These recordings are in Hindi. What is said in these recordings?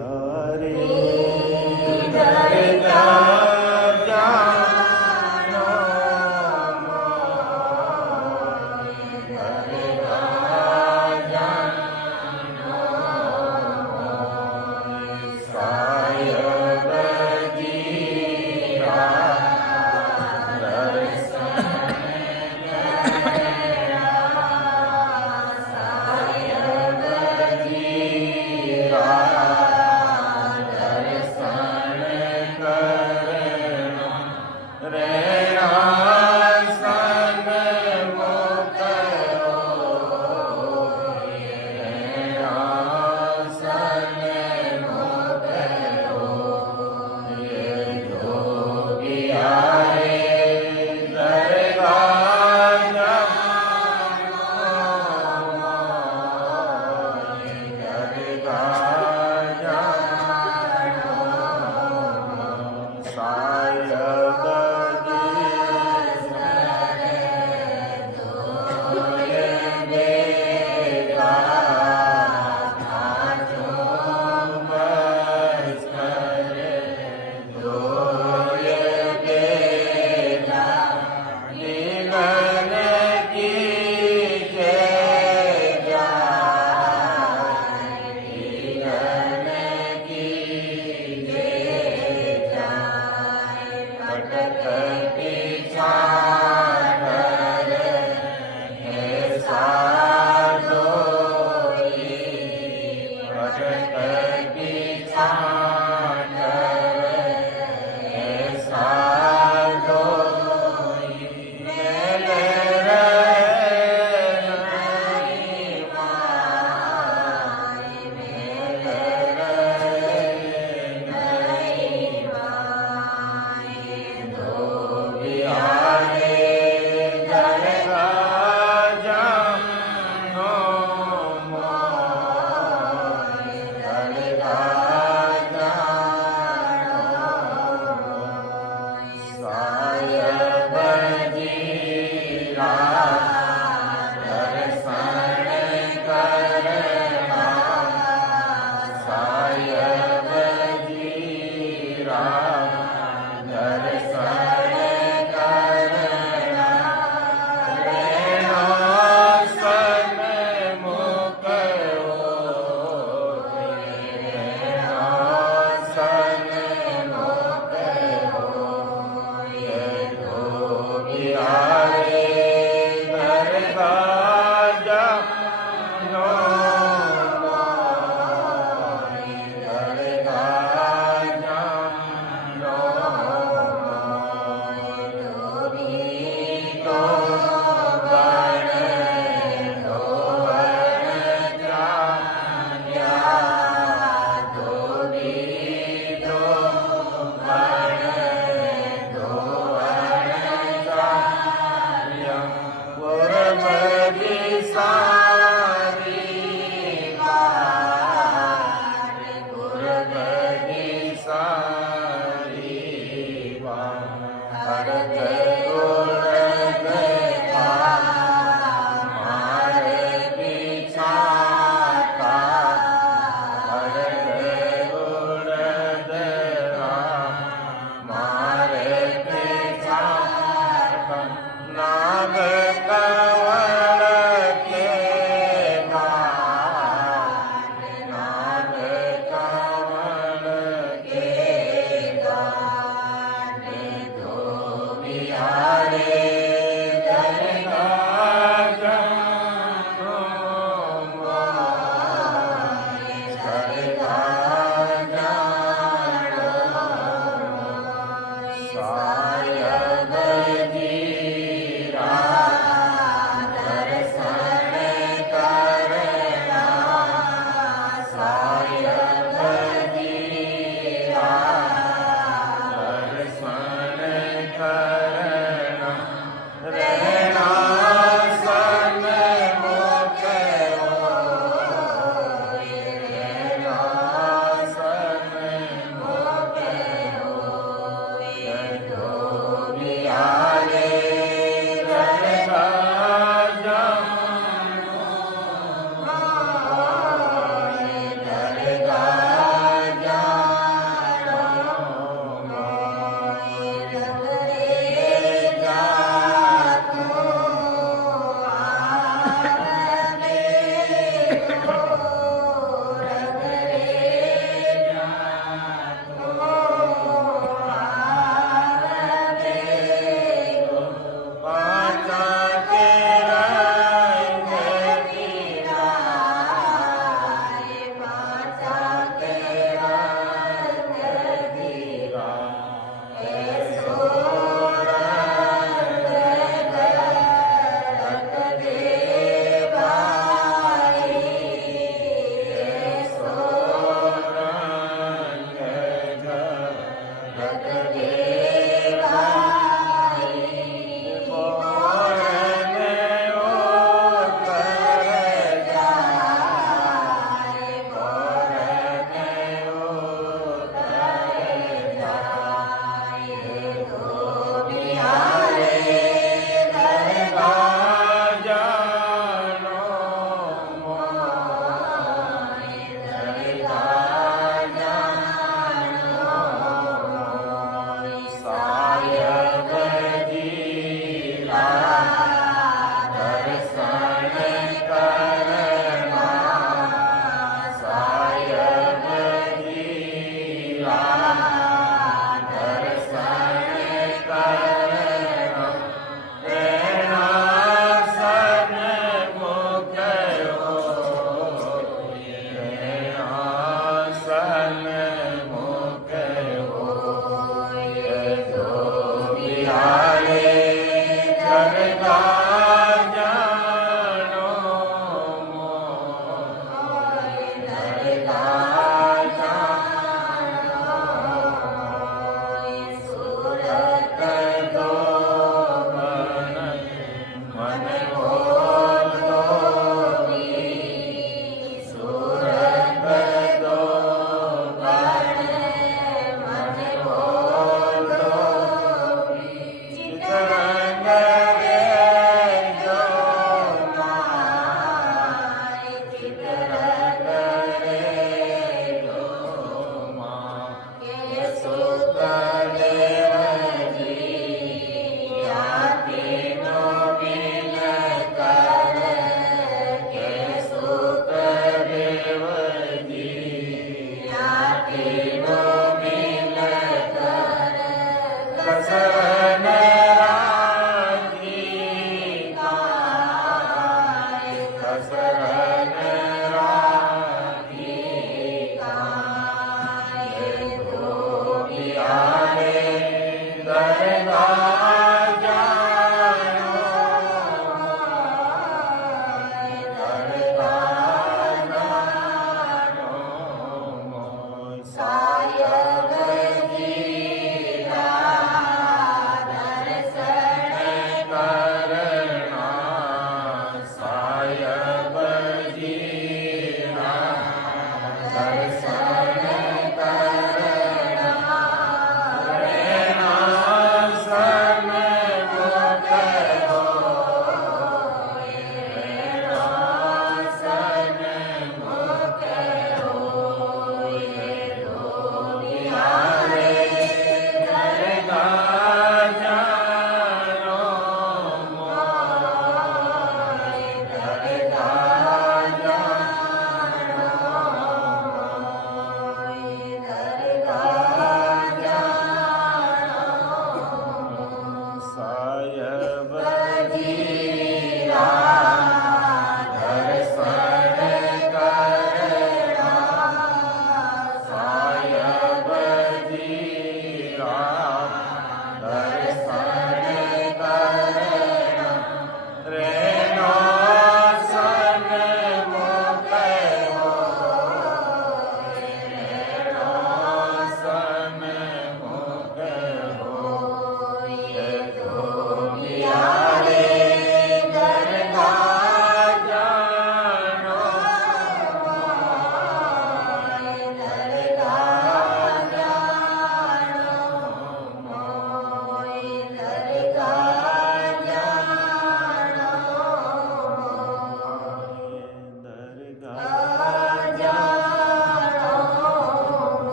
Hare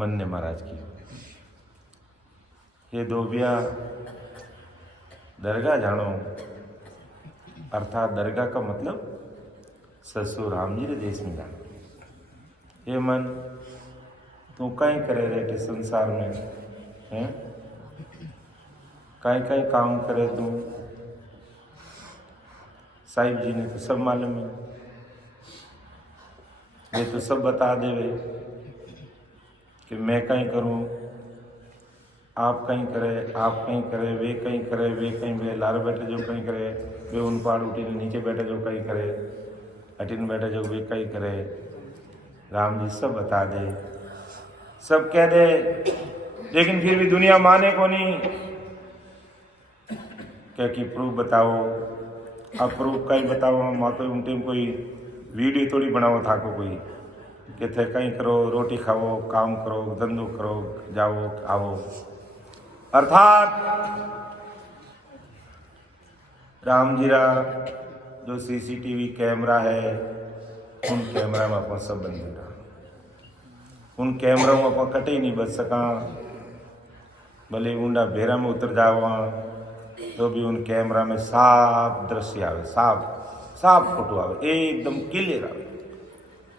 मन ने महाराज की। ये धोबिया दरगाह जानो, अर्थात दरगाह का मतलब ससुर राम जी रे देश में जाना। ये मन तू कहीं करे रहते संसार में हैं, कहीं कहीं काम करे तू। साहिब जी ने तो सब मालूम है, ये तो सब बता देवे कि मैं कहीं करूं, आप कहीं करे, आप कहीं करे, वे कहीं करे, वे कहीं वे लार बैठे जो कहीं करे, वे उन पहाड़ उठी नीचे बैठे जो कहीं करे, अटिन बैठे जो वे कहीं करे। राम जी सब बता दे, सब कह दे, लेकिन फिर भी दुनिया माने को नहीं। क्या कि प्रूफ बताओ, अब प्रूफ का ही बताओ। हम आते उनटे कोई वीडियो थोड़ी बनाओ था को कोई कि थे कहीं करो, रोटी खाओ, काम करो, धंधो करो, जाओ आओ। अर्थात राम जी रा जो सीसीटीवी कैमरा है, उन कैमरा में अपन सब बंद रहा, उन कैमरा में अपन कटे नहीं बच सका। भले ऊंडा भेरा में उतर जावा तो भी उन कैमरा में साफ दृश्य आवे, साफ साफ फोटो आवे, एकदम क्लियर आवे।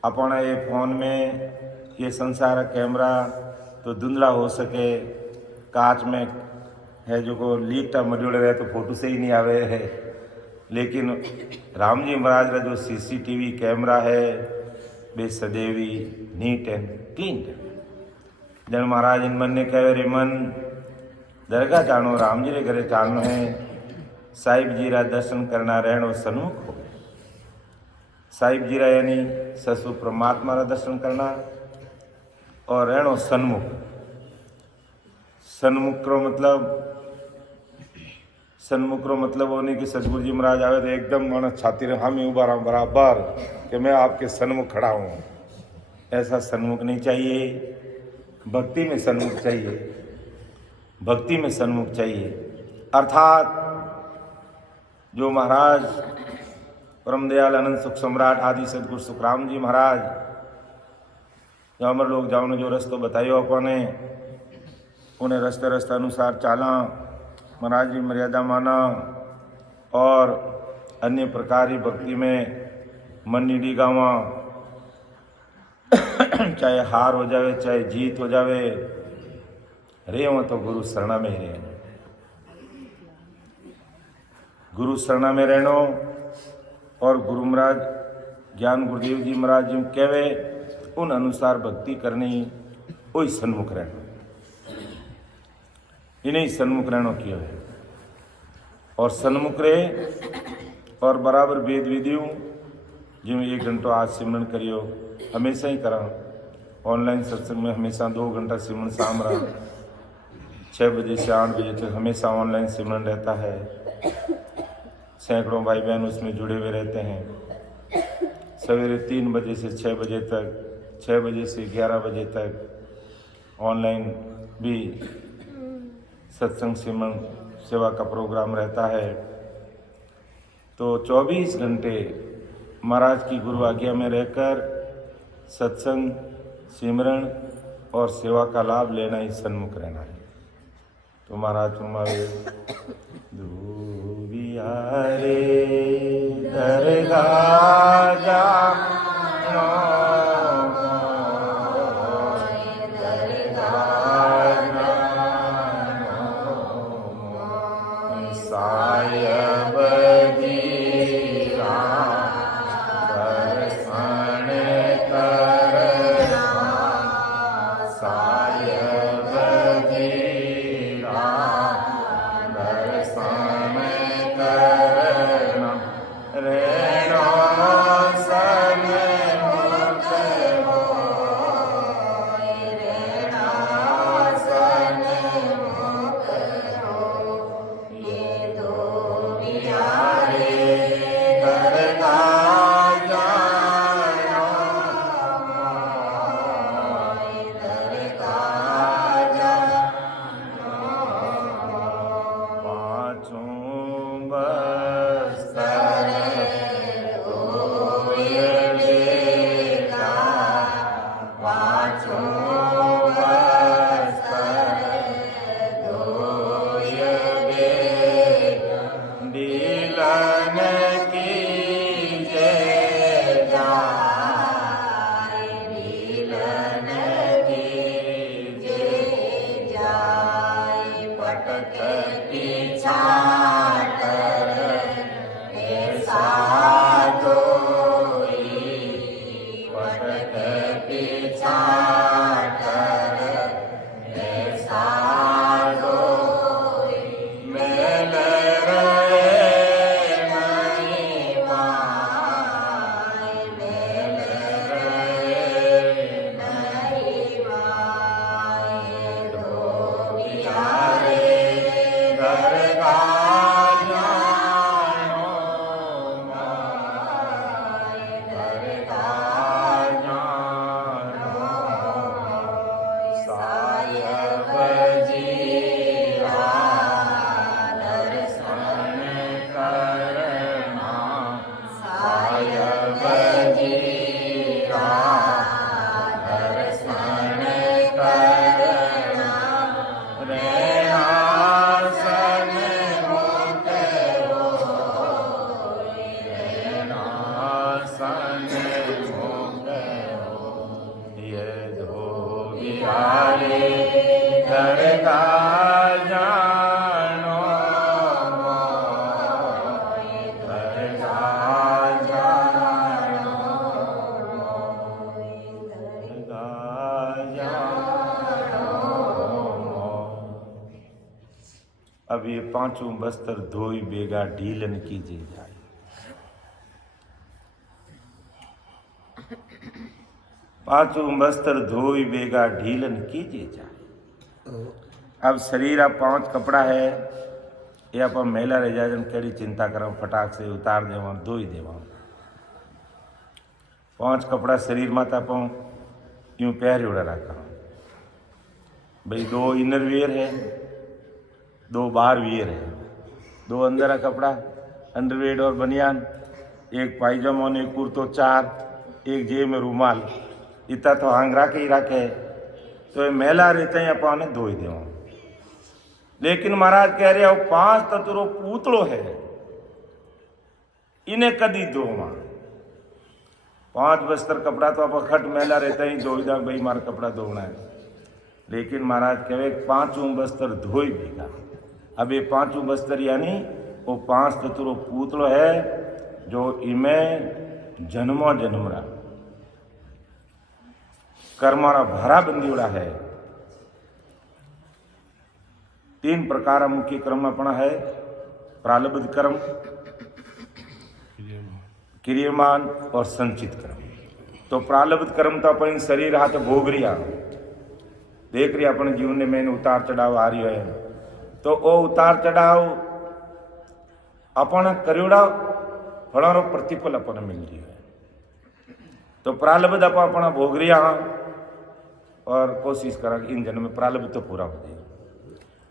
अपना ये फोन में ये संसार कैमरा तो धुंधला हो सके, कांच में है जो को लीटा मड्योड़े रहे तो फोटो से ही नहीं आवे है। लेकिन राम जी महाराज का जो सीसीटीवी कैमरा है वे सदैवी नीट एंड क्लीन। जन महाराज इन मन ने कहे, रे मन दरगाह जानो, राम जी रे घरे चालनो है, साहिब जी रा दर्शन करना रहनो सन्मुख हो। साहिब जी रा यानी ससु परमात्मा रा दर्शन करना और रहनो सन्मुख। सन्मुख रो मतलब होने कि सतगुरु जी महाराज आवे तो एकदम मन छाती रे हम ही उभा रहा बराबर कि मैं आपके सन्मुख खड़ा हूँ। ऐसा सन्मुख नहीं चाहिए, भक्ति में सन्मुख चाहिए, भक्ति में सन्मुख चाहिए। अर्थात जो महाराज परम दयाल अनंत सुख सम्राट आदि सदगुरु सुखराम जी महाराज जो अमर लोग जाओ जो रस्तो बतायो अपने, उन्हें रस्ते रस्ते अनुसार चाला, महाराज जी मर्यादा माना और अन्य प्रकार की भक्ति में मन निडी गावा। चाहे हार हो जावे चाहे जीत हो जावे, रे हो तो गुरु शरणा में ही रहना, गुरु शरणा में रहनो। और गुरु महाराज ज्ञान गुरुदेव जी महाराज जी कहवे उन अनुसार भक्ति करनी, वही सन्मुख रहना, इन्हें सन्मुख रहना किया है। और सन्मुख रहे और बराबर वेद विधियों जिमें 1 घंटा आज सिमरन करियो, हमेशा ही करा। ऑनलाइन सत्संग में हमेशा 2 घंटा सिमरन शाम रहा, 6 बजे से 8 बजे तक हमेशा ऑनलाइन सिमरन रहता है। सैकड़ों भाई बहन उसमें जुड़े हुए रहते हैं। सवेरे 3 बजे से 6 बजे तक, 6 बजे से 11 बजे तक ऑनलाइन भी सत्संग सिमरन सेवा का प्रोग्राम रहता है। तो 24 घंटे महाराज की गुरु आज्ञा में रहकर सत्संग, सिमरन और सेवा का लाभ लेना ही सन्मुख रहना है। तो महाराज तुम्हारे धूबिया रे दरगाह जानो, साहिब जी रा दर्शन करना, साहिब जी रा दर्शन करना, रहनो सन्मुख होय, रहना सन्मुख हो। ये धोबिया रे दरगाह जानो, दरगाह अब ये पांचों बस्तर धोई बेगा ढीलन कीजिए जाए। पांचों बस्तर धोई बेगा ढीलन कीजिए जाए। अब शरीर आप पांच कपड़ा है ये आप मेला रह जाए जन केड़ी चिंता करो फटाक से उतार देवा धोई देवा। पांच कपड़ा शरीर माता पाऊँ यूं पैर उड़ा रखा भाई। दो इनर वियर है, दो बाहर वियर है, दो अंदर का कपड़ा अंडरवेयर और बनियान, एक पायजामा और एक कुर्तो, चार एक जेब में रूमाल, इतना तो आंगरा के ही रखे तो ये मेला रहते हैं अपन धोई दे। लेकिन महाराज कह रहे हो पांच तत्वों पूतलो है इन्हें कदी धोवा। पांच बस्तर कपड़ा तो आप खट मेला रहता ही धोई दा भाई मारा कपड़ा धोना है। लेकिन महाराज कहे पांचों बस्तर धोई देगा। अब ये पांचों बस्तर यानी वो पांच तत्वों पूतलो है जो इमें जन्मों जन्मरा कर्मारा भरा बंदीवड़ा है। तीन प्रकार मुख्य कर्म अपना है, प्रारब्ध कर्म, क्रियमान और संचित कर्म। तो प्रारब्ध कर्म तो अपन शरीर हाथ भोग रिया देख रही अपने जीवन में मैंने उतार चढ़ाव आ रही है तो वो उतार चढ़ाव अपन करोड़ा फलों प्रतिफल अपन मिल रही है। तो प्रारब्ध आप अपना भोग रिया और कोशिश करा कि इन जन्म में प्रारब्ध तो पूरा हो जाए।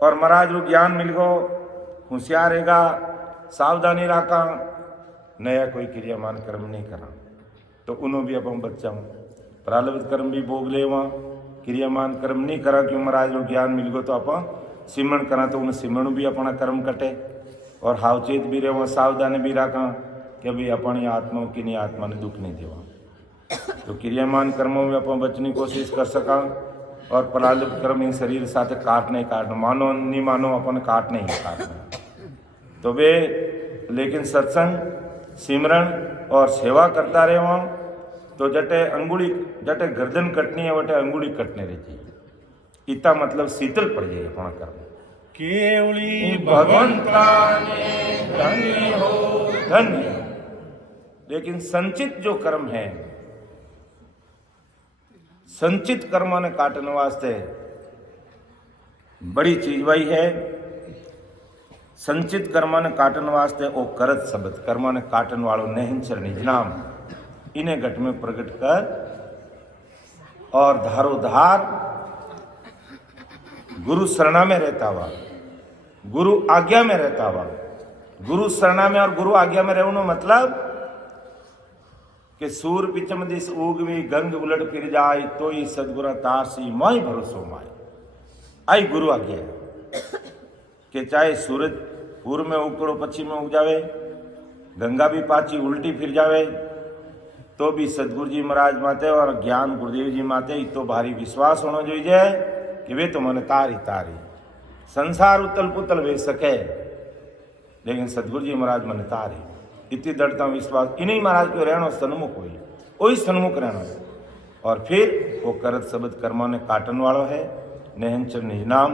और महाराज रू ज्ञान मिल गो होशियार रहेगा, सावधानी रखा, नया कोई क्रियामान कर्म नहीं करा तो उन्हों भी अपन बच्चा प्रारब्ध कर्म भी भोग ले वहाँ क्रियामान कर्म नहीं करा क्यों महाराज रू ज्ञान मिल गो तो अपन सिमरण करा तो उन सिमरण भी अपना कर्म कटे। और हावचेत भी रहे सावधानी भी रखा कि भाई अपनी आत्मा की नहीं आत्मा ने दुख नहीं देवा। तो क्रियामान कर्मों में अपन बचने की कोशिश कर सका। और प्रारब्ध कर्म इन शरीर साथ काटने मानो नहीं मानो अपन काटने ही काटना। तो वे लेकिन सत्संग सिमरण और सेवा करता रहे वहाँ तो जटे अंगुली जटे गर्दन कटनी है वटे अंगुली कटने रहती है। इतना मतलब शीतल पड़ जाए अपना कर्म। केवली भगवंता ने धन्य हो धन्य। लेकिन संचित जो कर्म है संचित कर्म ने काटने वास्ते बड़ी चीज वही है। संचित कर्म ने काटन वास्ते ओ करत शब्द कर्म ने काटन वालों नेहंचर निज नाम इन्हें घट में प्रकट कर और धारोधार गुरु शरणा में रहता हुआ गुरु आज्ञा में रहता हुआ। गुरु शरणा में और गुरु आज्ञा में रहने मतलब कि सूर पिचम दिस उगवी गंग उलट फिर जाए तो ही सदगुरा तारसी माई भरोसो माई। आई गुरु आज्ञा कि चाहे सूरज पूर्व में उगड़ो पश्चिम में उग जावे, गंगा भी पाची उल्टी फिर जावे तो भी सदगुरु जी महाराज माते और ज्ञान गुरुदेव जी माते तो भारी विश्वास होना चाहिए कि वे तो मन तारी तारी संसार उतल पुतल वे सके, लेकिन सदगुरु जी महाराज मन तारे इतनी दृढ़ता विश्वास इन्हीं महाराज को रहना सन्मुख हुई, वही सन्मुख रहना। और फिर वो करत शब्द कर्मा ने काटन वालों है नेहंचर निज नाम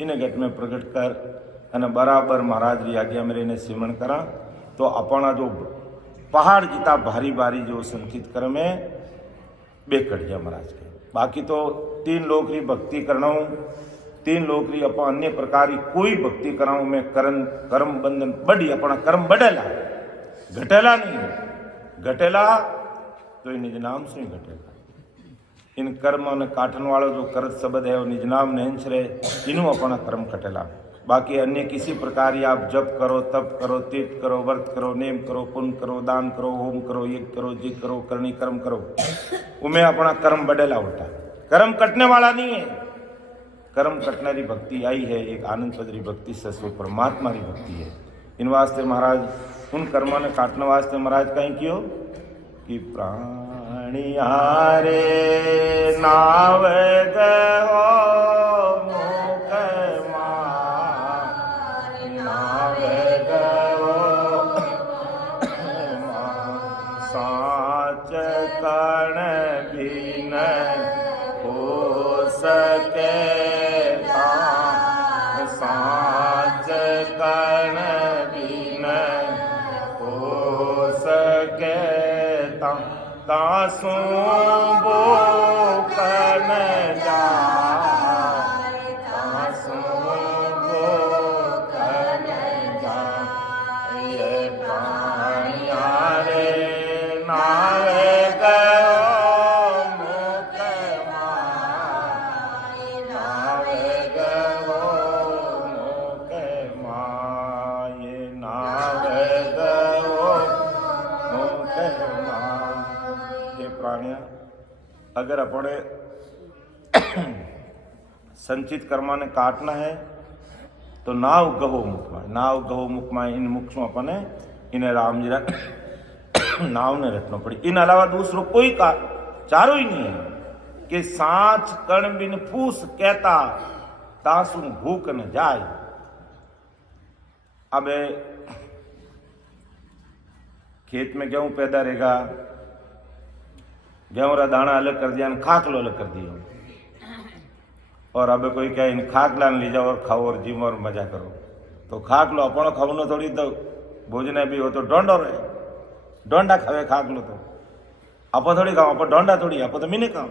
इन घट में प्रकट कर अने बराबर महाराज री आज्ञा मेरे ने सिमरण करा तो अपना जो पहाड़ जीता भारी बारी जो संचित कर में बेकट गया महाराज के। बाकी तो 3 लोक री भक्ति करना हूँ, 3 लोक री अपन अन्य प्रकार की कोई भक्ति कराऊँ मैं कर्म बंधन बढ़ी अपना कर्म बढ़ेला घटेला नहीं, घटेला तो ये निज नाम से ही घटेला। इन कर्म ने काटन वालों जो करत शब्द है वो निज नाम नेंच रहे इनू अपना कर्म कटेला। बाकी अन्य किसी प्रकार आप जप करो तप करो तीर्थ करो व्रत करो नेम करो पुण्य करो दान करो होम करो यज्ञ करो जिग करो करनी कर्म करो उमें अपना कर्म बढ़ेला उल्टा, कर्म कटने वाला नहीं है। कर्म कटनारी भक्ति आई है एक आनंद पदरी भक्ति सस्व परमात्मा की भक्ति है। इन वास्ते महाराज उन कर्मों ने काटने वास्ते महाराज कहीं क्यों कि प्राणिया रे नाव गहो मुख मार नाव गहो साच कण बिन हो सके साच कण बिन हो सके तासों बोकन जाए तासों बोकन जाए ये प्राणिया रे नावे गयो मुख माय नावे गयो मुख माय नावे गयो मुख माय। ये प्राणिया अगर अपने संचित कर्मा ने काटना है तो नाव गहो मुख में, नाव गहो मुख में इन मुख में अपने इन्हें राम जी नाव ने रखना पड़ी। इन अलावा दूसरों कोई का चारो ही नहीं है कि सांच कण बिन फूस कहता तासु भूख न जाए। अब खेत में गेहूं पैदा रहेगा, गेहूं रा दाना अलग कर दिया खाकलो अलग कर दिया और अब कोई क्या इन खाकला ले जाओ और खाओ और जिम और मजा करो तो खाकलो अपनो खावनो थोड़ी तो भोजन भी हो तो डोंडो रहे डोंडा खावे खाकलो तो अपन थोड़ी खाओ अपन डोंडा थोड़ी अपन तो मीने खाओ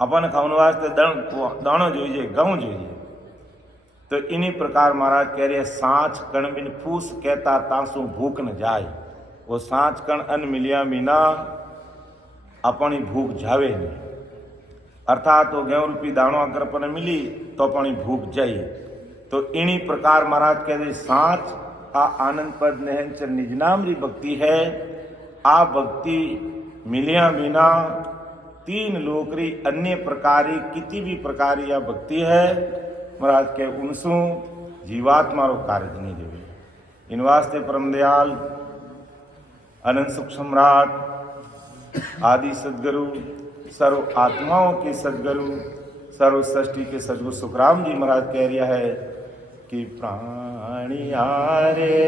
अपन खावन वास्ते दाणो जोईए घऊं जोईए। तो इन्हीं प्रकार महाराज कह रहे सांच कण बिन फूस कहता तासु भूख न जाए। वो सांच कण अन्न मिलिया बिना अपनी भूख जावे नहीं, अर्थात तो गेहूं रूपी दाणो अगर अपन मिली तो अपनी भूख जाई। तो इन्हीं प्रकार महाराज कहते सांच आ आनंद पद नेहंचर निज नाम री भक्ति है। आ भक्ति मिलिया बिना 3 लोकरी अन्य प्रकारी किसी भी प्रकारी या भक्ति है महाराज के उनसु जीवात्मा रो कार्य नहीं देवे। इन वास्ते परम दयाल अनंत सुख सम्राट आदि सदगुरु सर्व आत्माओं के सदगुरु सर्व सृष्टि के सदगुरु सुखराम जी महाराज कह रहा है कि प्राणिया रे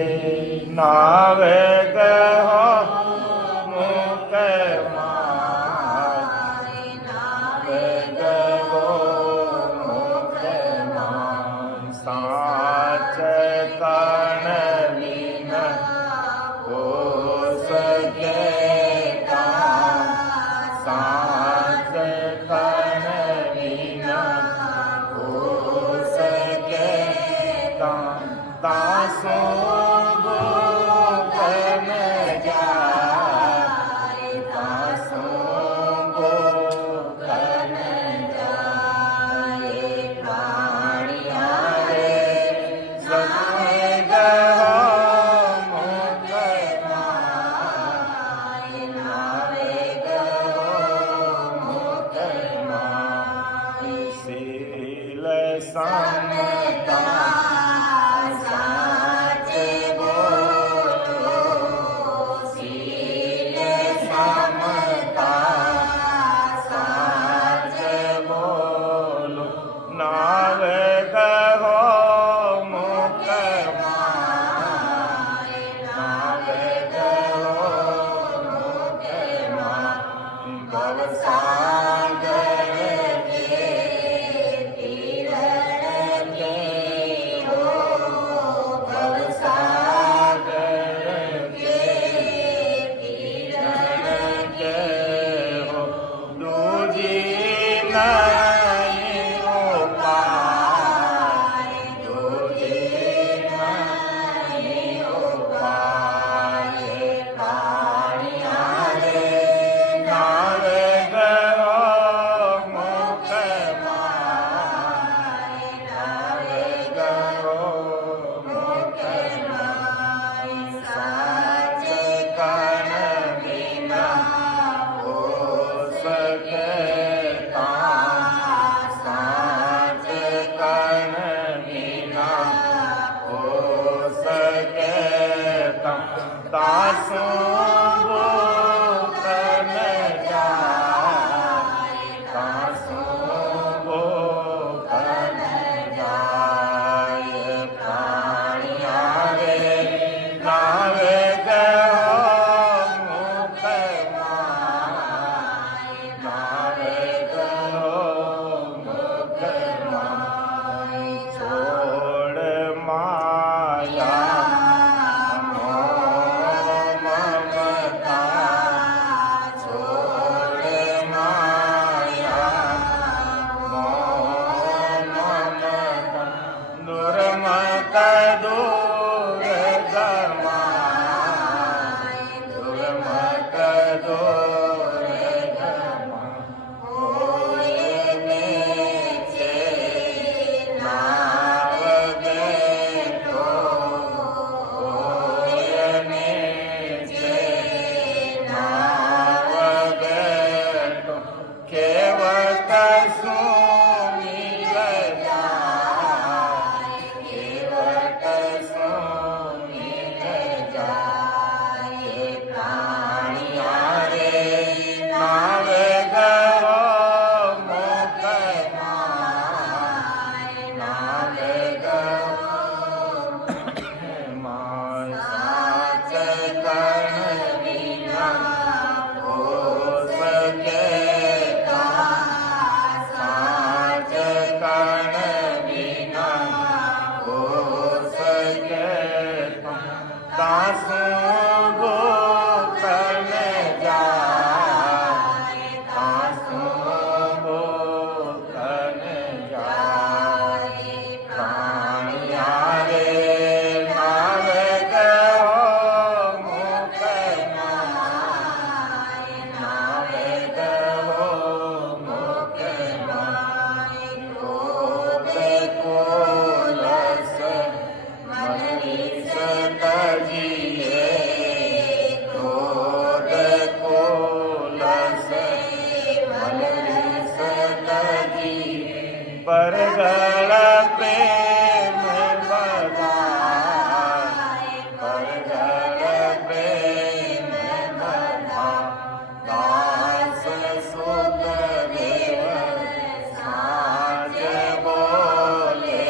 नावे गहो मुख माय नावे गहो मुख माय साच कण बिन हो सके साच कण बिन हो सके तासों बोकन जाए तासों बोकन जाए प्राणिया रे नावे गहो मुख माय नावे गहो मुख माय शील समता नावे गहो प्रेम बधाए, परगल प्रेम बधाए। दास सुख देव साँझ बोले,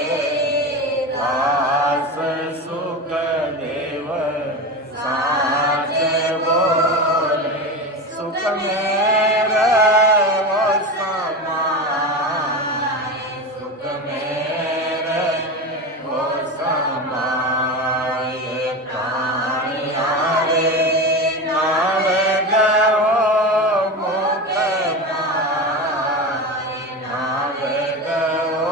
दास सुख देव साँझ बोले। सुख मेरा वो समाए, सुख मेरे वो समाए। प्राणिया रे नाव गयो मुख माए, नाव गयो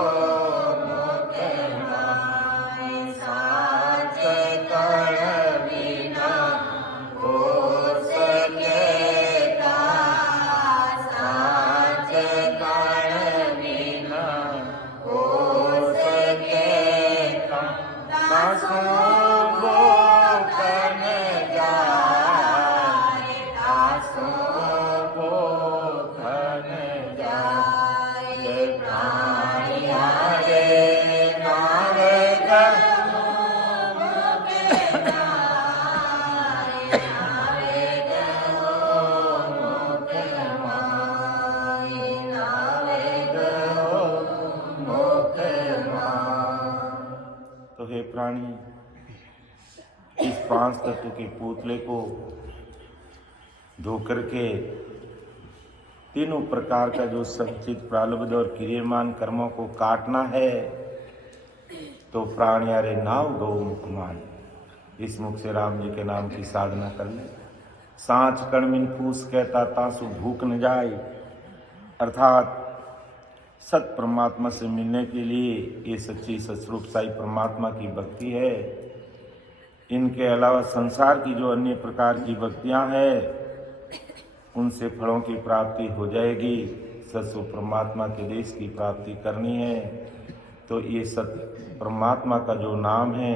मुख माए। साच कण बिना हो सके का, साच कण बिना हो सके का। दासों को कन जाए, दासों को कन जाए। प्राणिया रे नाव गयो मुख माए, नाव गयो मुख माए, नाव गयो मुख माए। तो हे प्राणी, इस 5 तत्व के पुतले को धो करके तीनों प्रकार का जो संचित प्रारब्ध और क्रियमान कर्मों को काटना है, तो प्राणियारे नाव गौ मुख मान, इस मुख से राम जी के नाम की साधना कर ले। सांच कणमिन फूस कहता तासु भूख न जाए, अर्थात सत परमात्मा से मिलने के लिए ये सच्ची सतस्वरूप साई परमात्मा की भक्ति है। इनके अलावा संसार की जो अन्य प्रकार की भक्तियां हैं, उनसे फलों की प्राप्ति हो जाएगी। सत्स्वरूप परमात्मा के देश की प्राप्ति करनी है, तो ये सत परमात्मा का जो नाम है,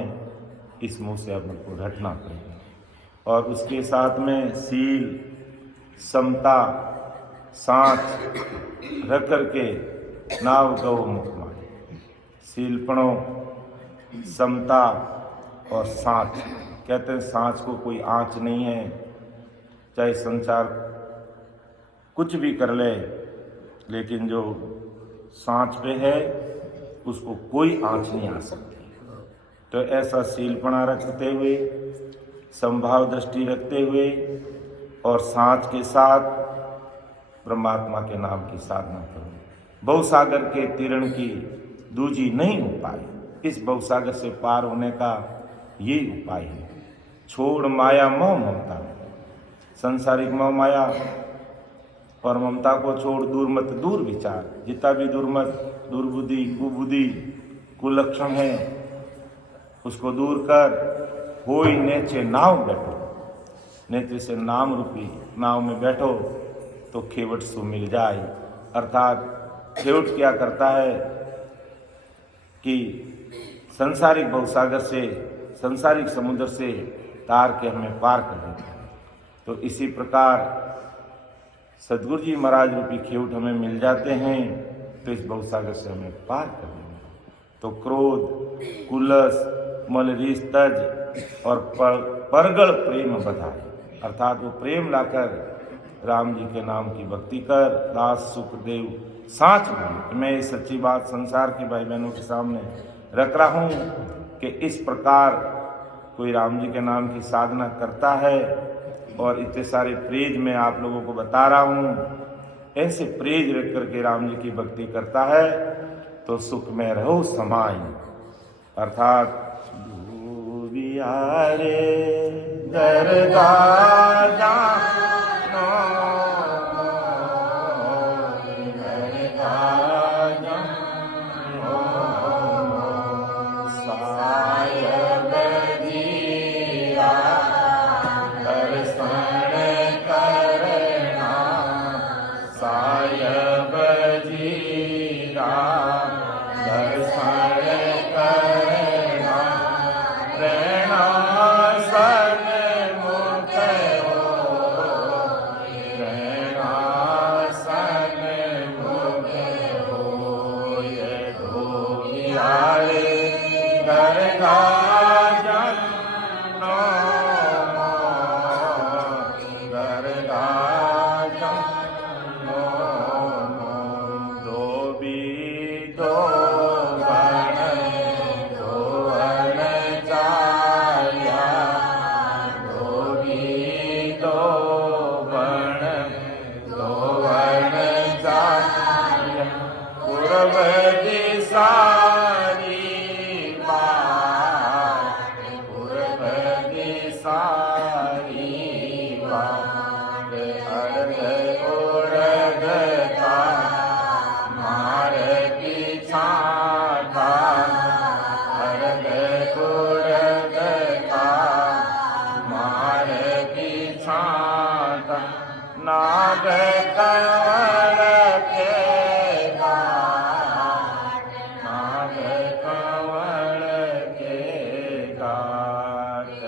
इस मुँह से अपन को रटना पड़ेगा। और उसके साथ में सील, समता, सांच रख करके नाव गौ मुख माए। सीलपणों, समता और सांच, कहते हैं सांच को कोई आँच नहीं है, चाहे संसार कुछ भी कर ले, लेकिन जो सांच पे है उसको कोई आँच नहीं आ सकती। तो ऐसा सीलपणा रखते हुए, संभाव दृष्टि रखते हुए और सांच के साथ परमात्मा के नाम की साधना करो। भवसागर के तीरण की दूजी नहीं हो पाई, इस भवसागर से पार होने का ये उपाय है। छोड़ माया मोह ममता, संसारिक मोह माया और ममता को छोड़ दूर मत दूर विचार। जितना भी दुर्मत, दुर्बुद्धि, कुबुद्धि, कुलक्षण है, उसको दूर कर। होई नेचे नाव बैठो, नेत्र से नाम रूपी नाव में बैठो तो खेवट सो मिल जाए। अर्थात खेवट क्या करता है कि संसारिक भवसागर से, संसारिक समुद्र से तार के हमें पार कर देता है। तो इसी प्रकार सद्गुरु जी महाराज रूपी खेवट हमें मिल जाते हैं, तो इस भवसागर से हमें पार कर देंगे। तो क्रोध, कुलस, मलरीस, तज और परगल प्रेम बधाए, अर्थात वो प्रेम लाकर राम जी के नाम की भक्ति कर। दास सुखदेव साँच बोले। मैं ये सच्ची बात संसार के भाई बहनों के सामने रख रहा हूँ कि इस प्रकार कोई राम जी के नाम की साधना करता है और इतने सारे प्रेज मैं आप लोगों को बता रहा हूँ, ऐसे प्रेज रख करके राम जी की भक्ति करता है तो सुख में रहो समाई। अर्थात रे दरगाह जानो, दरगाह जानो, साहिब जीरा दर्शन करना, साहिब जीरा दर्शन करना, रहना सन मुख हो रे दरगा जानो दरगा जानो धोबी धोबण धोवन चाल्या धोबी धोबण धोवन चाल्या पूर्व दिशारी बात पूर्व दिशारी बात अर्ध उड़दता मार पिछाता अर्ध उड़दता मार पिछाता नाग कंवर के घाट नाग कंवर के घाट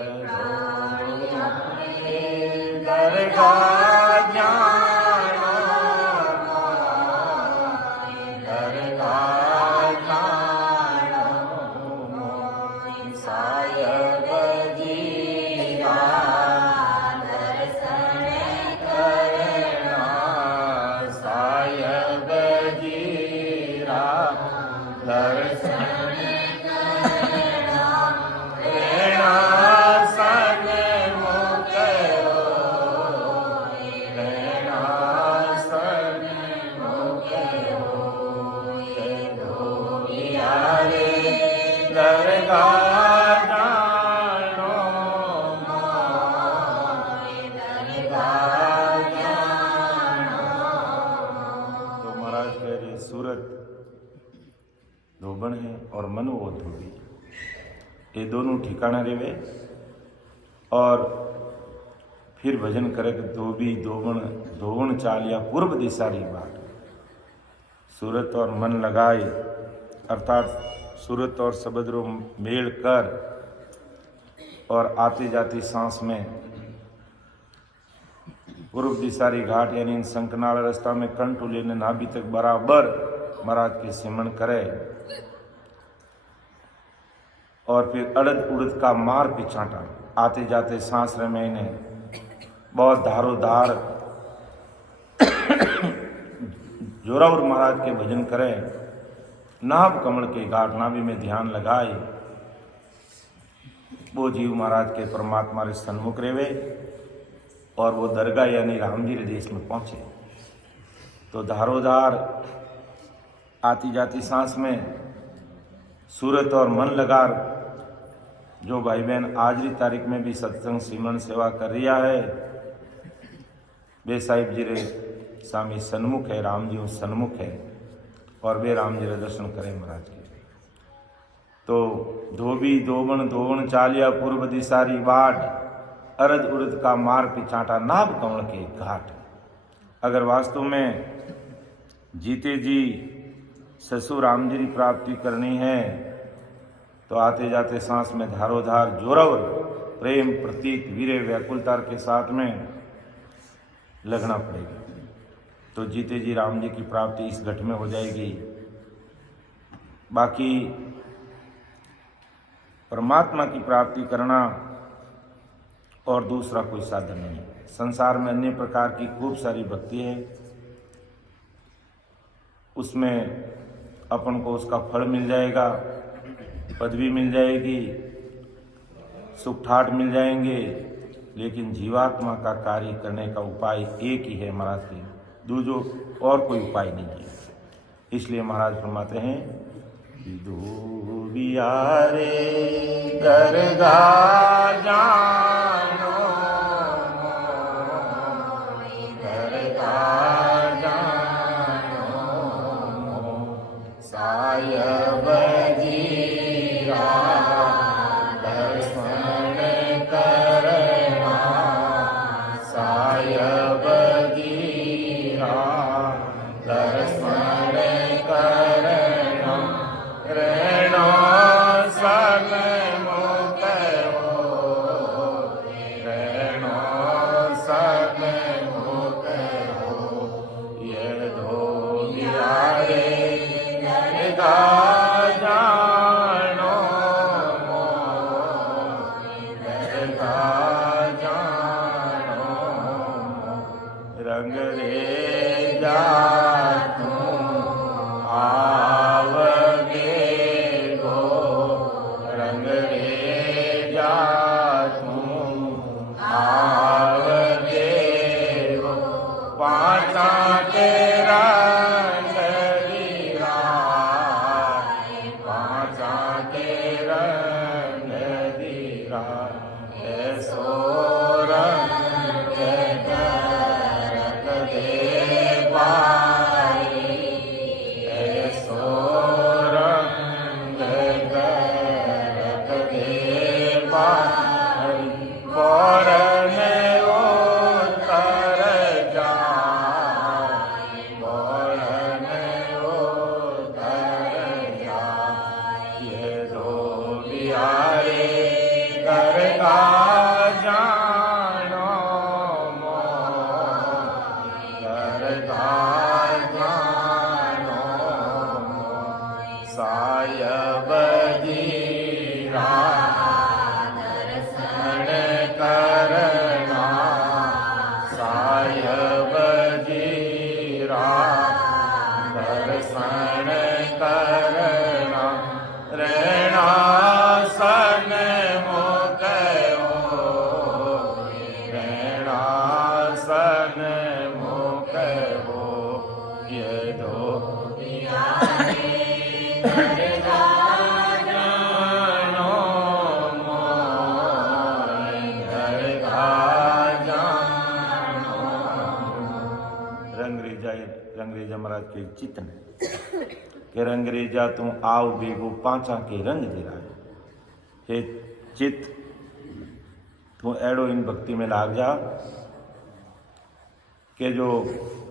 दरगा जानो दरगा जानो सायब जीरा दर्शन करना सायब जीरा दर्शन करना प्रेरणा संग मुख हो प्रेरणा संग मुख हो धोबिया रे दरगा जानो दरगा जानो। तो महाराज कह रहे सूरत धोबण है और मन वो धोबी, ये दोनों ठिकाना रेवे और फिर भजन करे कि धोबी धोबण धोबण चालिया पूर्व दिशारी बाट। सूरत और मन लगाए अर्थात सूरत और सबद्रो मेल कर और आती जाती सांस में पूर्व दिशारी घाट यानी इन संकनाल रास्ता में कंटू लेने नाभि तक बराबर महाराज के सिमरण करे और फिर अड़द उड़द का मार पिछाटा आते जाते सांस में इन्हें बहुत धारोधार जोरावर महाराज के भजन करें। नाभ कमल के घाट नाभि में ध्यान लगाए वो जीव महाराज के परमात्मा के सन्मुख रेवे और वो दरगाह यानी रामजी के देश में पहुंचे। तो धारोधार आती जाती सांस में सूरत और मन लगा जो भाई बहन आज की तारीख में भी सत्संग सिमरन सेवा कर रिया है वे साहिब जी रे स्वामी सन्मुख है राम जी सन्मुख है और वे राम जी रे दर्शन करें महाराज के। तो धोबी धोबण धोबण चालिया पूर्व दिशारी बाट अरद उरद का मार पिछाटा नाभ कमल के घाट। अगर वास्तव में जीते जी ससुर राम जी की प्राप्ति करनी है तो आते जाते सांस में धारोधार जोरावर प्रेम प्रतीक वीरे व्याकुलता के साथ में लगना पड़ेगा। तो जीते जी राम जी की प्राप्ति इस घट में हो जाएगी। बाकी परमात्मा की प्राप्ति करना और दूसरा कोई साधन नहीं है। संसार में अन्य प्रकार की खूब सारी भक्ति है, उसमें अपन को उसका फल मिल जाएगा, पदवी मिल जाएगी, सुख ठाट मिल जाएंगे, लेकिन जीवात्मा का कार्य करने का उपाय एक ही है महाराज के, दूजो और कोई उपाय नहीं है। इसलिए महाराज फरमाते हैं धोबिया रे दरगाह जानो दरगाह जानो सायब जीरा दर्शन करना सायब जीरा दर्शन करना रेणो सन्मुख हो रेणो सन्मुख हो ये धोबिया रे दरगाह जानो पांचा के रंग दीरा ऐसो रंग करक दे पाई ऐसो रंग करक दे पाई बोरन उतर जाए बोरन उतर जाए ये दो बिहारे कर का जानो मोह कर का जानो मोह सायब जीरा दर्शन करना सायब जीरा दर्शन करना रहना सन मुकयो रहना सन मुकयो ये दो जानो मोह दरगाह जानो रंगरेजा महाराज के चितन के रंगरेजा तू आव बेगो पांचा के रंग दिराए हे चित तू एड़ो इन भक्ति में लाग जा के जो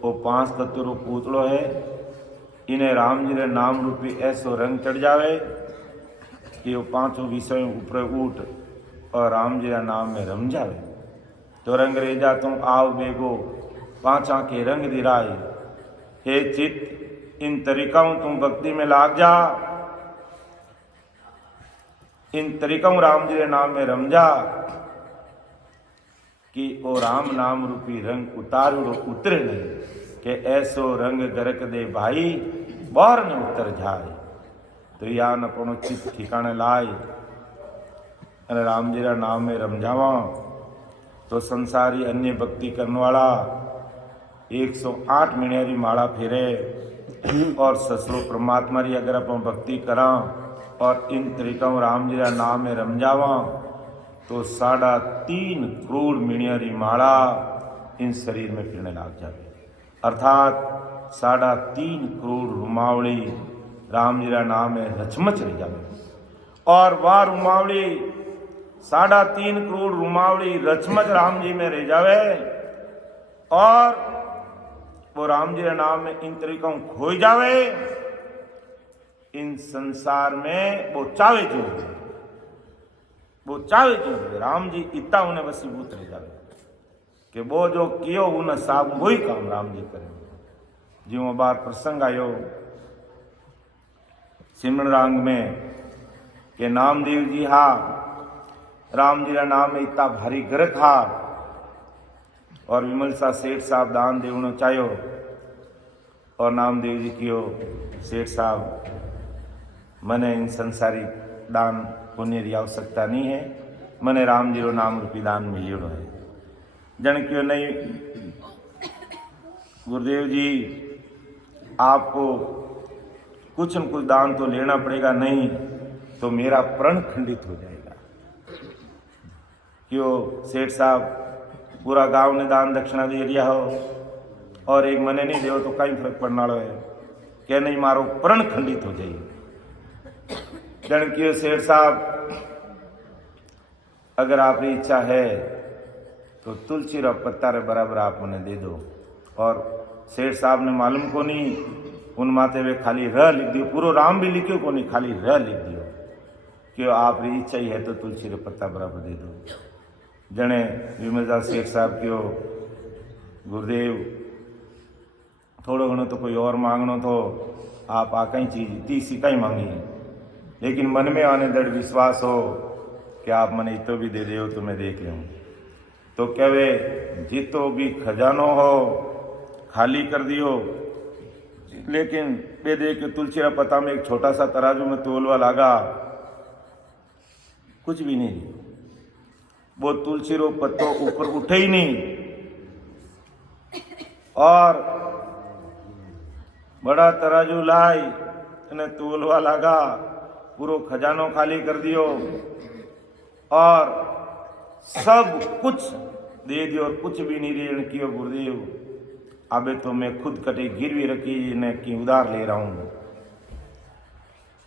वो पांच तत्व रो पूतड़ो है इन्हें राम जी रे नाम रूपी ऐसो रंग चढ़ जावे कि वो पांचों विषयों ऊपर उठ और राम जी रा नाम में रम जावे तो रंगरेजा तू आव बेगो पांचा के रंग दिराए हे चित इन तरीकाओं तुम भक्ति में लाग जा इन तरीकाओं राम जी के नाम में रम जा कि ओ राम नाम रूपी रंग उतारू उतरे नहीं कि ऐसो रंग गरक दे भाई बाहर न उतर जाए तो यान अपनो चित ठिकाने लाए अरे राम जी का नाम में रम जावा तो संसारी अन्य भक्ति करने वाला 108 महीने की माला फेरे और ससुरो परमात्मा री अगर अपन भक्ति करा और इन तरीका राम जी का नाम में रम जावा तो 3.5 करोड़ महीने की माला इन शरीर में फिरने लग जाए अर्थात 3.5 करोड़ रुमावली राम जी का नाम में रचमच रह जाए और वह रुमावली 3.5 करोड़ रुमावली रचमच राम जी में रह जावे और वो राम जी के नाम में इन तरीकों खो जावे इन संसार में वो चावे जो राम जी इतना उन्हें वसीभूत रह जावे कि वो जो कियो उन्हें साब वही काम राम जी करे जो बार प्रसंग आयो सिमरन रांग में के नामदेव जी हा राम जी का नाम में इतना भारी ग्रह हा और विमल सा सेठ साहब दान देवनो चाहो और नामदेव जी कियो सेठ साहब मने इन संसारी दान पुण्य की आवश्यकता नहीं है मने राम जी रो नाम रूपी दान मिलियो है जन क्यों नहीं गुरुदेव जी आपको कुछ न कुछ दान तो लेना पड़ेगा नहीं तो मेरा प्रण खंडित हो जाएगा क्यों सेठ साहब पूरा गांव ने दान दक्षिणा दे दिया हो और एक मने नहीं दे तो कई फर्क पड़ने वाला है क्या नहीं मारो प्रण खंडित हो जाइए जन कियो सेठ साहब अगर आपकी इच्छा है तो तुलसी रा पत्ता रे बराबर आप उन्हें दे दो और सेठ साहब ने मालूम को नहीं उन माथे वे खाली र लिख दियो पूरा राम भी लिखियो को नहीं खाली र लिख दियो कि आपकी इच्छा ही है तो तुलसी रे पत्ता बराबर दे दो जने विमलदास सेठ साहब क्यों गुरुदेव थोड़ो घणो तो कोई और मांगनो तो आप आ कई चीज तीसरी कई मांगी लेकिन मन में आने दृढ़ विश्वास हो कि आप मने इतो भी दे दो तो मैं देख लूँ तो कहवे जितो भी खजानो हो खाली कर दियो लेकिन ये देख तुलसी का पत्ता में एक छोटा सा तराजू में तोलवा लगा कुछ भी नहीं वो तुलसी रो पत्तो ऊपर उठे ही नहीं और बड़ा तराजू लाई ने तोलवा लगा पूरो खजानो खाली कर दियो और सब कुछ दे दियो और कुछ भी नहीं ऋण कियो गुरुदेव। अबे तो मैं खुद कटे गिरवी रखी ने की उधार ले रहा हूं।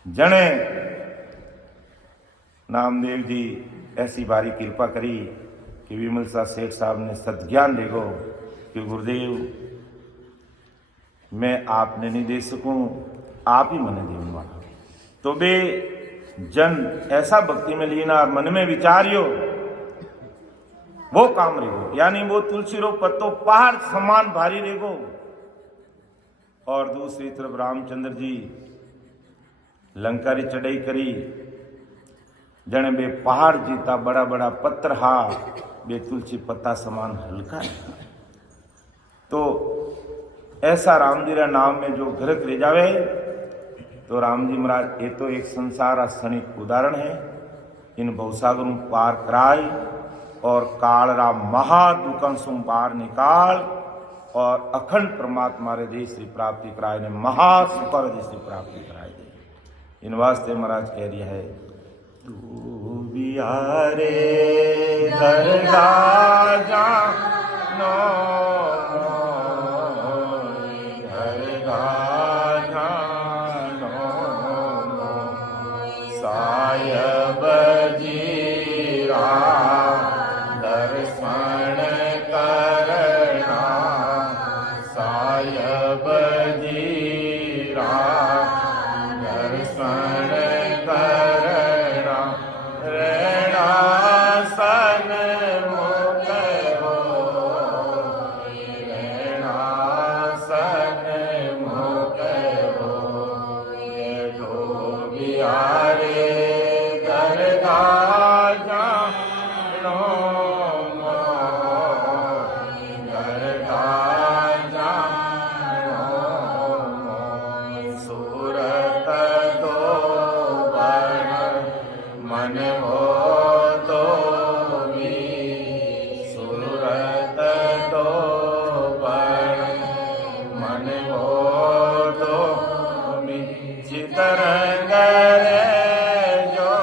जने नामदेव जी ऐसी भारी कृपा करी कि विमल शाह सेठ साहब ने सद्ज्ञान देखो कि गुरुदेव मैं आपने नहीं दे सकूं, आप ही मने देऊंगा। तो बे जन ऐसा भक्ति में लीना और मन में विचारियो वो काम रहेगो, यानी वो तुलसी रो पत्तो पहाड़ समान भारी रहेगो। और दूसरी तरफ रामचंद्र जी लंका री चढ़ाई करी, जने बे पहाड़ जीता बड़ा बड़ा पत्थर हा बे तुलसी पत्ता समान हल्का है। तो ऐसा राम जी रा नाम में जो घरक रह जावे तो राम जी महाराज ये तो एक संसार क्षणिक उदाहरण है। इन भवसागर पार कराई और काल रा महादुखन सु पार निकाल और अखंड परमात्मा रे देश की प्राप्ति कराए ने महासुकर देश की प्राप्ति कराए दे। इन वास्ते महाराज कह रिया है तू बिहारे दरगाह जानो दरगाह जानो सायब जीरा दर्शन करना सायब जीरा दर्शन करना रेणा सन मुख हो रेणा सन मुख हो ये दो बिहारे दरगाह जानो दरगाह जानो सूरत तो बड़ मन हो तो भी सूरत तो बड़ मन हो तो भी चितरंग रे जो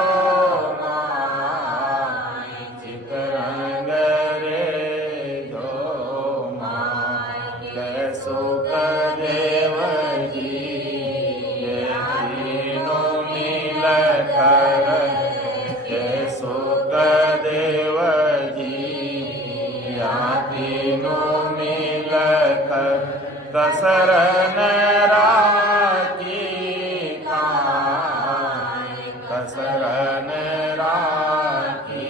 मां चितरंग रे जो मां कैसो देव जी ये तीनों मिल कर कैसो देव जी या तीनों मिल कर कसरन राखी कान कसरन राखी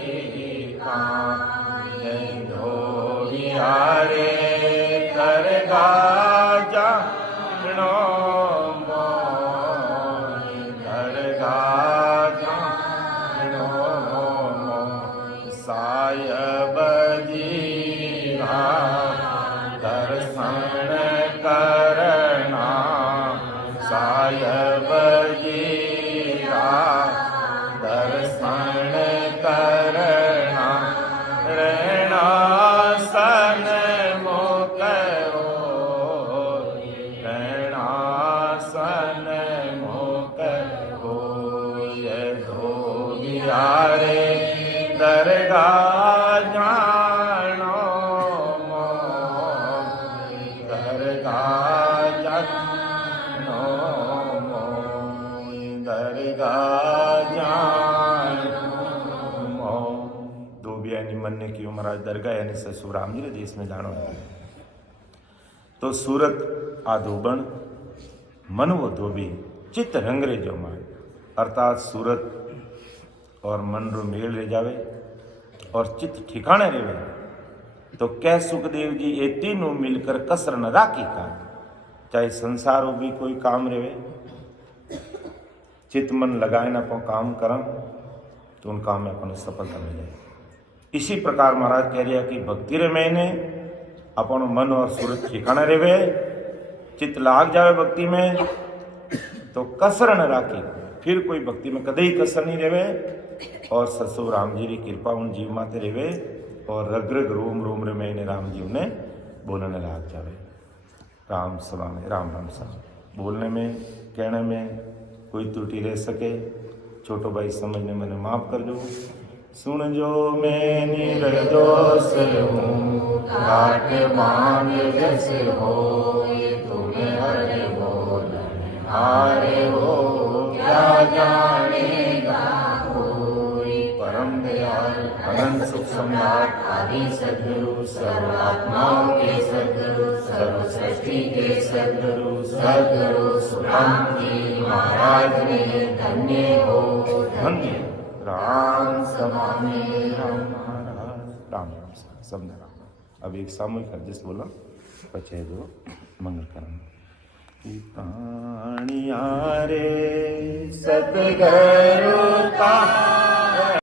कान धोबिहारे दरगाह जानो दरगाह जानो सायब जीरा दर्शन करना सायब जीरा दर्शन करना रेणा सन मुख हो रेणा सन मुख हो ये धोबिहारे दरगाह जानो दरगाह जानो दरगाह जानो। धोबिया यानी मन ने की महाराज दरगाह यानी ससुर राम जी देश में जानो है। तो सूरत आ धोबण मन वो धोबी चित्त रंगरे जो मान अर्थात सूरत और मन रो मेल रह जावे और चित्त ठिकाने रहे तो कै सुखदेव जी ये तीनों मिलकर कसर न राखी का चाहे संसार हो भी कोई काम रहे चित्त मन लगाए ना अपन काम करं तो उन काम में अपन सफलता मिल जाए। इसी प्रकार महाराज कह रहा कि भक्ति रे मैंने अपन मन और सूरत ठिकाने रहे चित्त लाग जावे भक्ति में तो कसर न राखी फिर कोई भक्ति में कदे ही कसर नहीं रहे और ससुर राम जी की कृपा उन जीव माते रहे और रग रग रोम रोम रे मैंने राम जी उन्हें बोलने लाग जावे। राम सभा में राम राम सा बोलने में कहने में कोई त्रुटि रह सके छोटो भाई समझने मैंने माफ कर दो। सुन जो मैं निर्दोष हूँ काट मांग जस हो तुम्हें हरे बोल हारे हो क्या जानेगा कोई। परम दयाल अनंत सुख सम्राट आदि सद्गुरु सर्व आत्माओं के सद्गुरु सर्व सृष्टि के सद्गुरु सद्गुरु सुखांति महाराज ने धन्य हो धन्य राम समाने राम महाराज राम राम समझा राम। अब एक सामूहिक अर्जित बोलो पचे दो मंगल करम। पाणिया रे सतगुरु